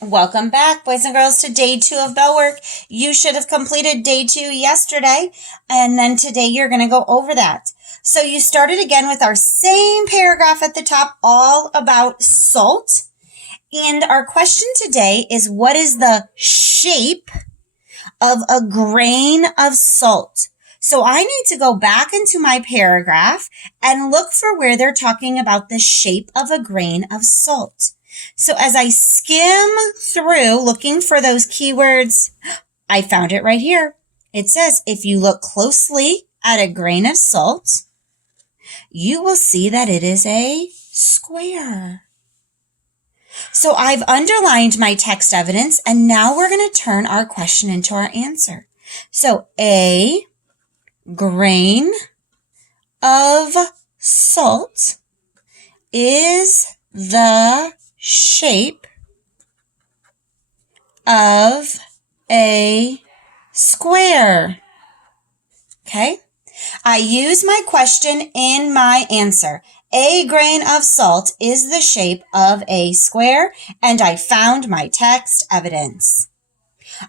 Welcome back, boys and girls, to day 2 of bell work. You should have completed day 2 yesterday, and then today you're going to go over that. So you started again with our same paragraph at the top, all about salt. And our question today is, what is the shape of a grain of salt? So I need to go back into my paragraph and look for where they're talking about the shape of a grain of salt. So as I skim through looking for those keywords, I found it right here. It says, if you look closely at a grain of salt, you will see that it is a square. So I've underlined my text evidence, and now we're going to turn our question into our answer. So a grain of salt is the shape of a square. Okay? I use my question in my answer. A grain of salt is the shape of a square, and I found my text evidence.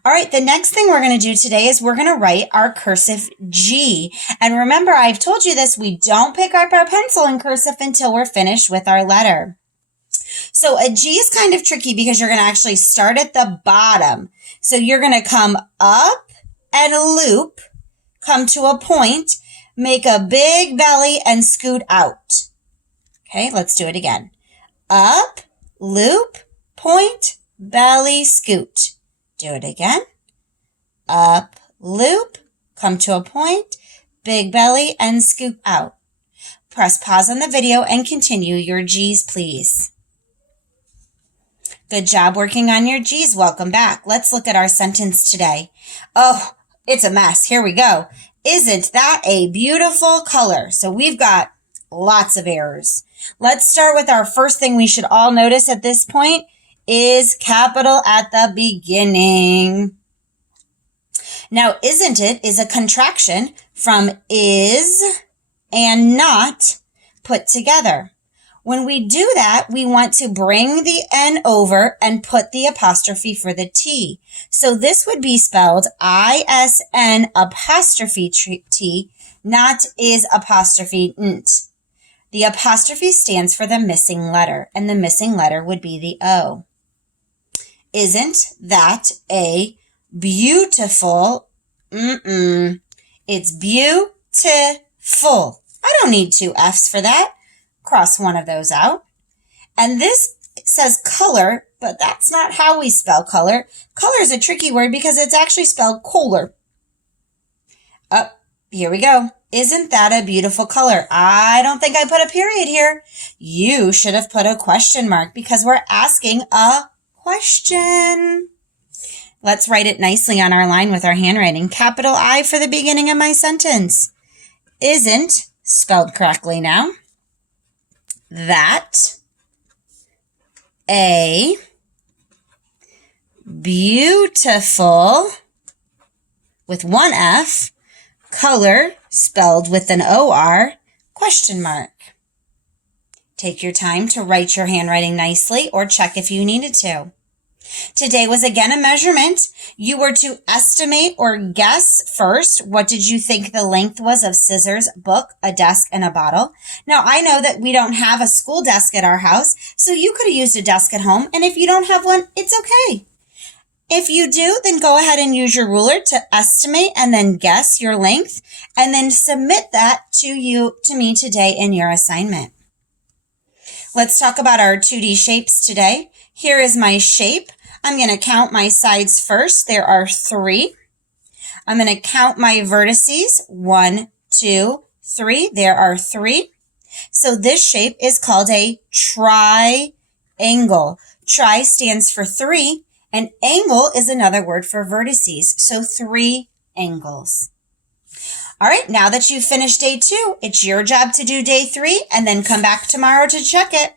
All right, the next thing we're going to do today is we're going to write our cursive G. And remember, I've told you this, we don't pick up our pencil in cursive until we're finished with our letter. So a G is kind of tricky because you're going to actually start at the bottom. So you're going to come up and loop, come to a point, make a big belly, and scoot out. Okay, let's do it again. Up, loop, point, belly, scoot. Do it again. Up, loop, come to a point, big belly, and scoop out. Press pause on the video and continue your G's, please. Good job working on your G's. Welcome back. Let's look at our sentence today. Oh, it's a mess. Here we go. Isn't that a beautiful color? So we've got lots of errors. Let's start with our first thing we should all notice at this point is capital at the beginning. Now, isn't it is a contraction from is and not put together. When we do that, we want to bring the N over and put the apostrophe for the T. So this would be spelled ISN apostrophe T, not is apostrophe nt. The apostrophe stands for the missing letter, and the missing letter would be the O. Isn't that a beautiful? It's beautiful. I don't need 2 F's for that. Cross one of those out. And this says color, but that's not how we spell color. Color is a tricky word because it's actually spelled color. Here we go. Isn't that a beautiful color? I don't think I put a period here. You should have put a question mark because we're asking a question. Let's write it nicely on our line with our handwriting. Capital I for the beginning of my sentence. Isn't, spelled correctly now, that a beautiful, with 1 F, color, spelled with an O-R, question mark. Take your time to write your handwriting nicely or check if you needed to. Today was again a measurement. You were to estimate or guess first. What did you think the length was of scissors, book, a desk, and a bottle? Now, I know that we don't have a school desk at our house, so you could have used a desk at home. And if you don't have one, it's okay. If you do, then go ahead and use your ruler to estimate and then guess your length, and then submit that to me today in your assignment. Let's talk about our 2D shapes today. Here is my shape. I'm going to count my sides first. There are 3. I'm going to count my vertices. 1, 2, 3. There are 3. So this shape is called a triangle. Tri stands for 3, and angle is another word for vertices. So 3 angles. All right, now that you've finished day 2, it's your job to do day 3 and then come back tomorrow to check it.